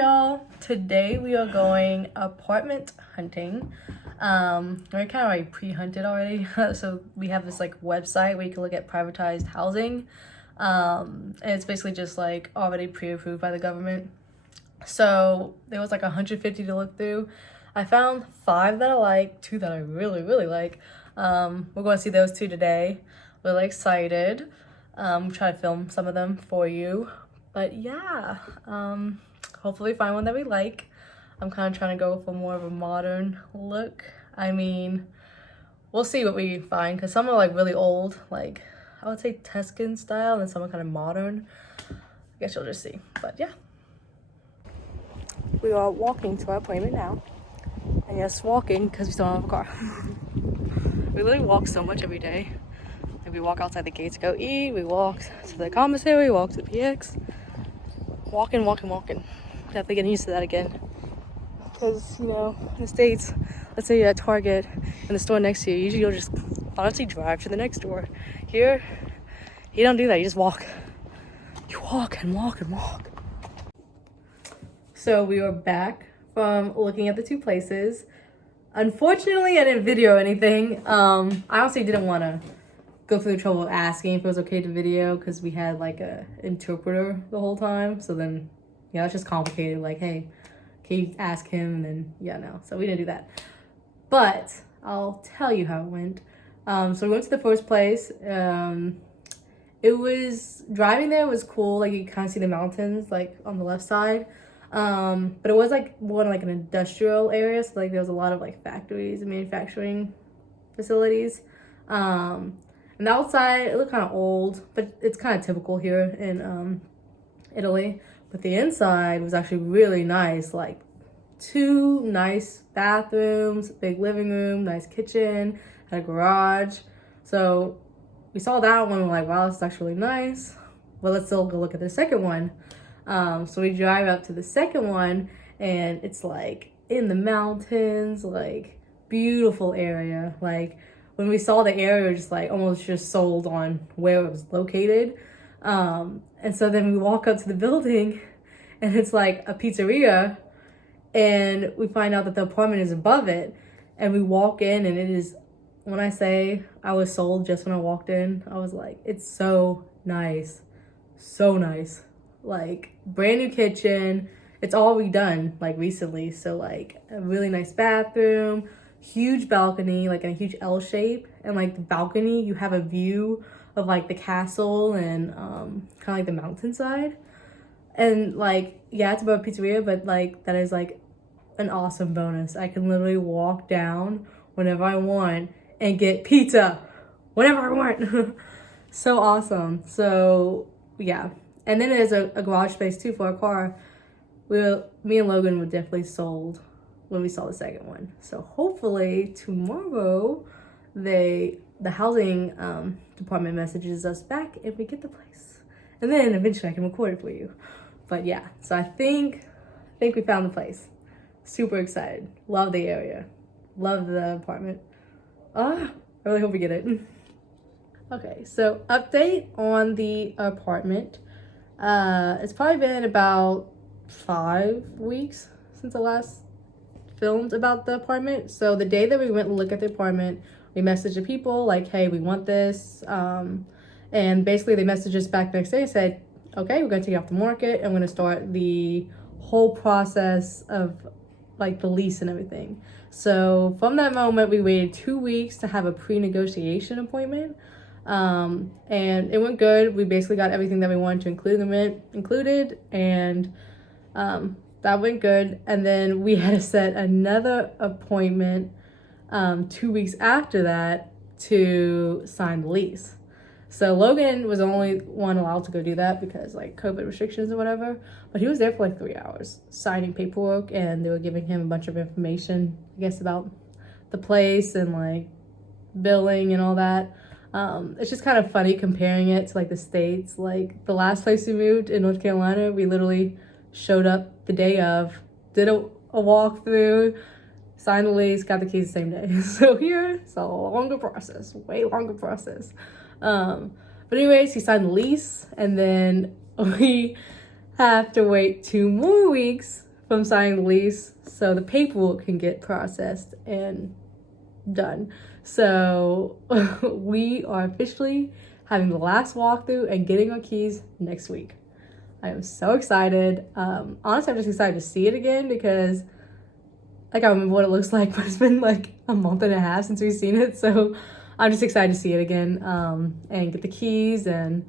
y'all? Today we are going apartment hunting. We're kind of like pre-hunted already. So we have this like website where you can look at privatized housing. And it's basically just like already pre-approved by the government. So there was like 150 to look through. I found 5 that I like, 2 that I really like. We're going to see those 2 today. Really excited. Try to film some of them for you. But yeah, hopefully find one that we like. I'm kind of trying to go for more of a modern look. I mean, we'll see what we find because some are like really old, like I would say Tuscan style, and some are kind of modern. I guess you'll just see. But yeah. We are walking to our appointment now. And yes, walking because we still don't have a car. We literally walk so much every day. Like we walk outside the gates to go eat, we walk to the commissary, walk to the PX. Walking. Definitely getting used to that again. Because, you know, in the States, let's say you're at Target and the store next to you, usually you'll just honestly drive to the next door. Here, you don't do that, you just walk. You walk and walk and walk. So we are back from looking at the 2 places. Unfortunately, I didn't video anything. I honestly didn't want to go through the trouble of asking if it was okay to video because we had like a interpreter the whole time. So then, yeah, it's just complicated. Like, hey, can you ask him? And then, yeah, no. So we didn't do that. But I'll tell you how it went. So we went to the first place. It was, driving there was cool. Like you kind of see the mountains like on the left side. But it was like more like an industrial area. So like there was a lot of like factories and manufacturing facilities. And the outside, it looked kind of old, but it's kind of typical here in Italy. But the inside was actually really nice, like 2 nice bathrooms, big living room, nice kitchen, had a garage. So we saw that one and we're like, wow, this is actually really nice. Well, let's still go look at the second one. So we drive up to the second one and it's like in the mountains, like beautiful area. Like when we saw the area, we were just like almost just sold on where it was located. And so then we walk up to the building and it's like a pizzeria and we find out that the apartment is above it. And we walk in and it is, when I say I was sold just when I walked in, I was like, it's so nice. So nice. Like brand new kitchen. It's all redone like recently. So like a really nice bathroom, huge balcony, like in a huge L shape. And like the balcony, you have a view of like the castle and kind of like the mountainside. And like, yeah, it's above a pizzeria, but like that is like an awesome bonus. I can literally walk down whenever I want and get pizza whenever I want. So awesome. So yeah. And then there's a garage space too for a car. Me and Logan were definitely sold when we saw the second one. So hopefully tomorrow the housing department messages us back if we get the place. And then eventually I can record it for you. But yeah, so I think we found the place. Super excited. Love the area. Love the apartment. I really hope we get it. Okay, so update on the apartment. It's probably been about 5 weeks since I last filmed about the apartment. So the day that we went to look at the apartment, we messaged the people like, hey, we want this. And basically they messaged us back the next day and said, okay, we're going to take it off the market. I'm going to start the whole process of like the lease and everything. So from that moment, we waited 2 weeks to have a pre-negotiation appointment. And it went good. We basically got everything that we wanted to included, and that went good. And then we had to set another appointment 2 weeks after that to sign the lease. So Logan was the only one allowed to go do that because like COVID restrictions or whatever, but he was there for like 3 hours signing paperwork, and they were giving him a bunch of information, I guess, about the place and like billing and all that. It's just kind of funny comparing it to like the States. Like the last place we moved in North Carolina, we literally showed up the day of, did a walkthrough, signed the lease, got the keys the same day. So here it's a longer process, way longer process. But anyways, he signed the lease, and then we have to wait 2 more weeks from signing the lease so the paperwork can get processed and done. So we are officially having the last walkthrough and getting our keys next week. I am so excited. Honestly, I'm just excited to see it again because like I remember what it looks like, but it's been like a month and a half since we've seen it. So I'm just excited to see it again and get the keys and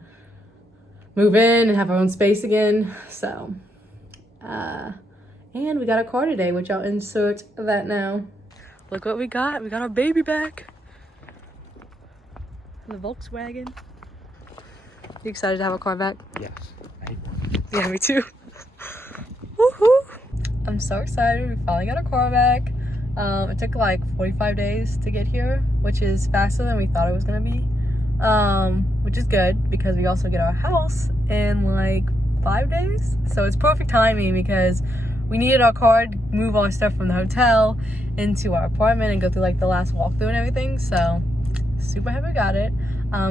move in and have our own space again. So, and we got a car today, which I'll insert that now. Look what we got. We got our baby back. The Volkswagen. You excited to have a car back? Yes. Yeah, me too. Woohoo! I'm so excited. We finally got our car back. It took like 45 days to get here, which is faster than we thought it was gonna be. Which is good because we also get our house in like 5 days. So it's perfect timing because we needed our car to move all our stuff from the hotel into our apartment and go through like the last walkthrough and everything. So super happy we got it.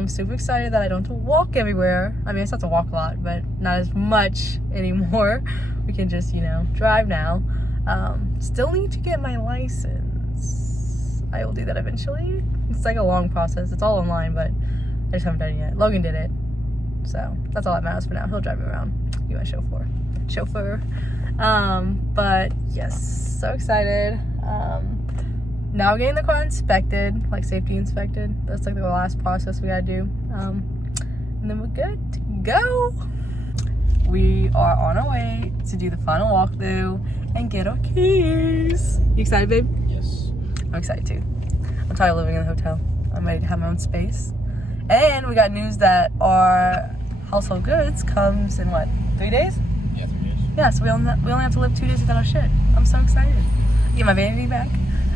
Super excited that I don't have to walk everywhere. I mean, I still have to walk a lot, but not as much anymore. We can just, you know, drive now. Still need to get my license. I will do that eventually. It's like a long process. It's all online, but I just haven't done it yet. Logan did it. So that's all that matters for now. He'll drive me around. Be my chauffeur. But yes, so excited. Now we're getting the car inspected, like safety inspected. That's like the last process we gotta do. And then we're good to go. We are on our way to do the final walkthrough and get our keys. You excited, babe? Yes. I'm excited too. I'm tired of living in the hotel. I'm ready to have my own space. And we got news that our household goods comes in what, 3 days? Yeah, 3 days. Yeah, so we only have to live 2 days without our shit. I'm so excited. Get my vanity back,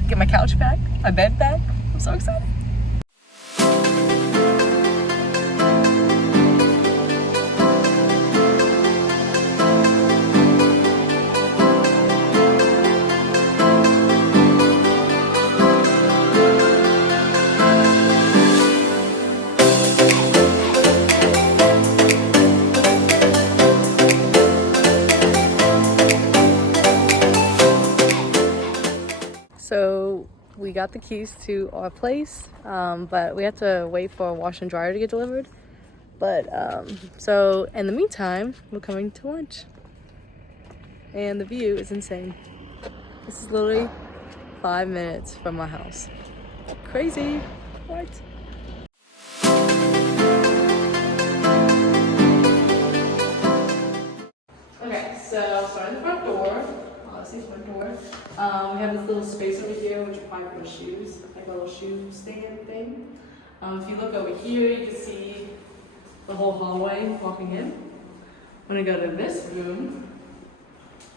get my couch back, my bed back. I'm so excited. So we got the keys to our place, but we had to wait for a washer and dryer to get delivered. But so in the meantime, we're coming to lunch. And the view is insane. This is literally 5 minutes from my house. Crazy. What? Okay, so starting the front door. Front door. We have this little space over here, which you probably put shoes, like a little shoe stand thing. If you look over here, you can see the whole hallway walking in. I'm gonna go to this room.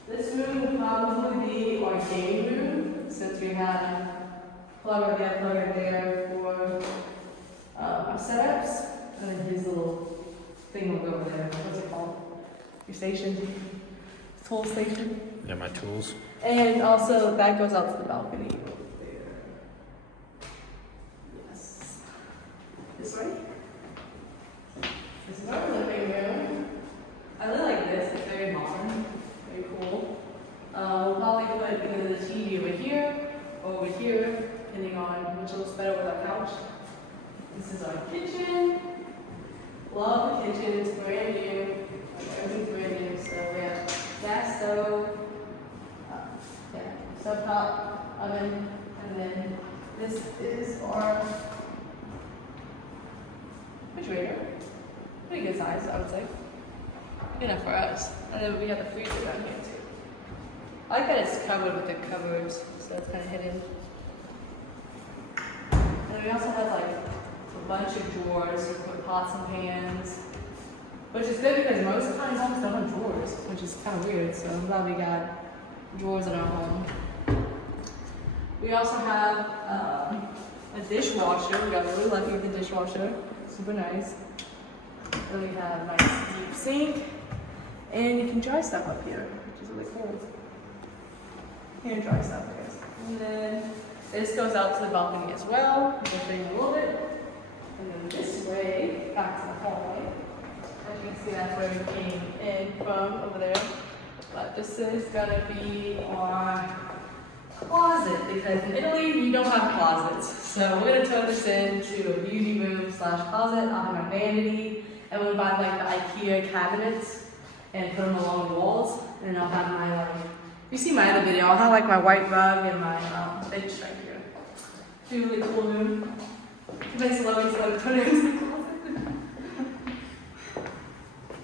This room will probably be our game room, since we have plug there for our setups. And then his little thing will go over there. What's it called? Your station? Tool station? Yeah, my tools. And also that goes out to the balcony over there. Yes. This way. This is our living room. I really like this. It's very modern. Very cool. We'll probably put either the TV over here or over here, depending on which looks better with our couch. This is our kitchen. Love the kitchen. It's brand new. Everything's brand new. So we have gas stove. Stovetop, oven, and then this is our refrigerator. Pretty good size, I would say. Good enough for us. And then we have the freezer down here too. I like that it's covered with the cupboards, so it's kind of hidden. And then we also have like a bunch of drawers to put pots and pans, which is good because most tiny homes don't have drawers, which is kind of weird. So I'm glad we got drawers in our home. We also have a dishwasher. We got really lucky with the dishwasher. Super nice. Then we have a nice deep sink. And you can dry stuff up here, which is really cool. You can dry stuff, I guess. And then this goes out to the balcony as well. I'll show you a little bit. And then this way, back to the hallway. As you can see, that's where we came in from over there. But this is gonna be our closet because in Italy you don't have closets. So we're gonna turn this into a beauty room slash closet. I'll have my vanity and we'll buy like the IKEA cabinets and put them along the walls. And I'll have my like, if you see my other video, I'll have like my white rug and my bench right here. It's a really cool room. It makes it lovely to put it into the closet.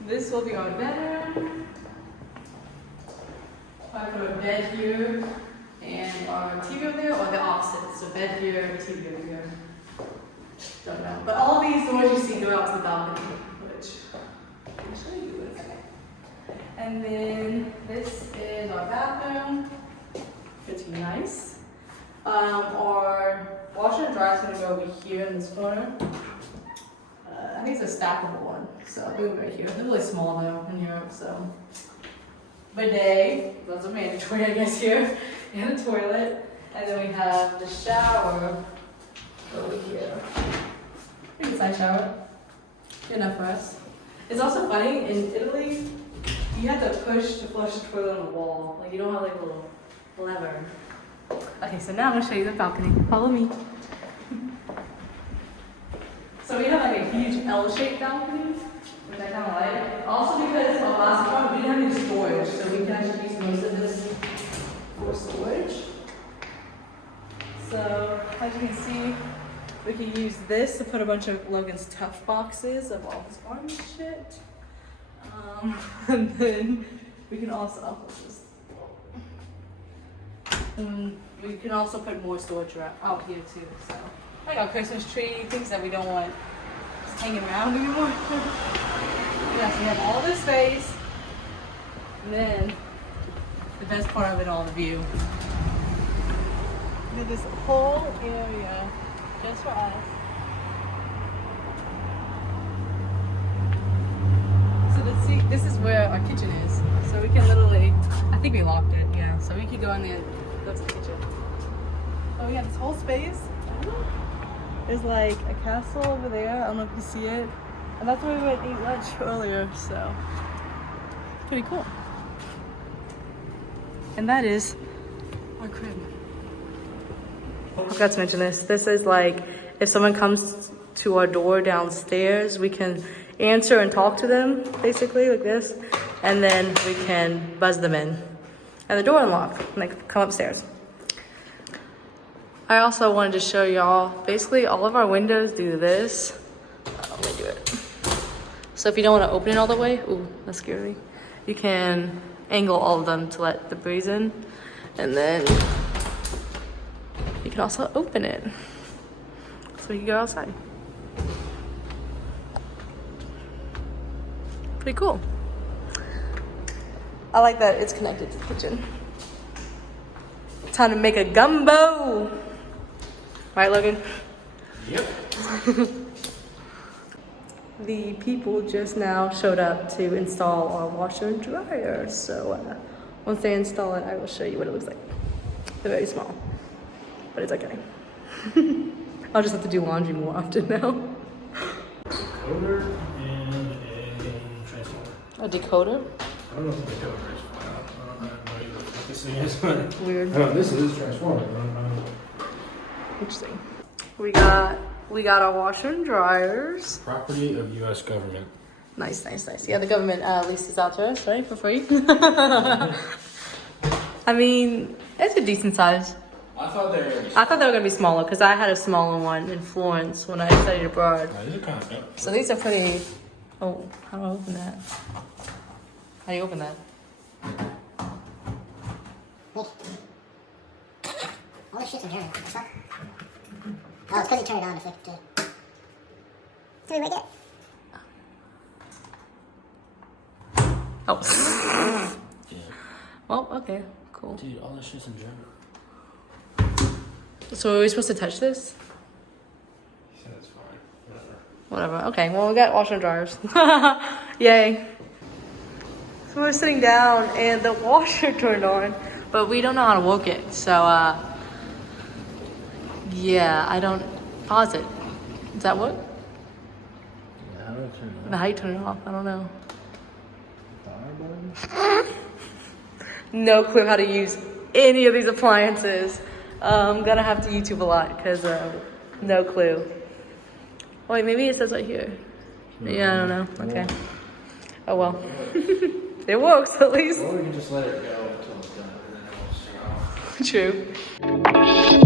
This will be our bedroom. I put a bed here and our TV over there, or the opposite. So bed here, TV over here. Don't know. But all of these doors you see go out to the balcony, which I'll show you in a second. And then this is our bathroom. Pretty nice. Our washer and dryer is going to go over here in this corner. I think it's a stackable one, so I'll move it right here. It's really small though in Europe, so. Bidet, those are mandatory, I guess, here, and a toilet. And then we have the shower over here. Pretty good size shower. Good enough for us. It's also funny, in Italy, you have to push to flush the toilet on the wall. Like, you don't have like a little lever. Okay, so now I'm gonna show you the balcony. Follow me. So we have like a huge L-shaped balcony, which I kind of like. Also because the last one, we didn't have any storage, so we can actually use most of this for storage. So, as you can see, we can use this to put a bunch of Logan's Tough boxes of all his army shit. And then we can also, we can also put more storage out here too. So, like our Christmas tree, things that we don't want just hanging around anymore. Yeah, so we have all this space, and then the best part of it all, the view. We have this whole area just for us. So see, this is where our kitchen is. So we can literally, I think we locked it, yeah. So we could go in there and go to the kitchen. Oh yeah, this whole space. There's like a castle over there. I don't know if you see it. And that's where we went to eat lunch earlier, so pretty cool. And that is our crib. I forgot to mention this. This is like, if someone comes to our door downstairs, we can answer and talk to them, basically, like this. And then we can buzz them in. And the door unlocked, and they come upstairs. I also wanted to show y'all, basically all of our windows do this. Let me do it. So if you don't want to open it all the way, ooh, that's scary. You can angle all of them to let the breeze in. And then you can also open it. So you can go outside. Pretty cool. I like that it's connected to the kitchen. Time to make a gumbo. Right, Logan? Yep. The people just now showed up to install our washer and dryer. So once they install it, I will show you what it looks like. They're very small, but it's okay. I'll just have to do laundry more often now. Decoder and a transformer. A decoder? I don't know if the decoder is fine. I don't know what this thing is, but Weird. this is transformer. I don't know. Interesting. We got our washer and dryers. Property of U.S. government. Nice, nice, nice. Yeah, the government leases out to us, right, for free. I mean, it's a decent size. I thought they were. I thought they were gonna be smaller because I had a smaller one in Florence when I studied abroad. These are kind of dope. So these are pretty. Oh, how do I open that? How do you open that? All this shit's in here. What's up? Oh, it's because you turn it on to flip it too. Three right there. Oh. Yeah. Well, okay, cool. Dude, all this shit's in German. So are we supposed to touch this? He said it's fine. Whatever. Okay, well, we got washer and dryers. Yay. So we're sitting down and the washer turned on, but we don't know how to work it. So, yeah, I don't pause it. Does that work? Yeah, how do I turn it on? How do you turn it off? I don't know. Power no clue how to use any of these appliances. I'm gonna have to YouTube a lot because no clue. Oh wait, maybe it says right here. Yeah, I don't know. Okay. Oh well. It works at least. Or we can just let it go until it's done and then it'll shut off. True.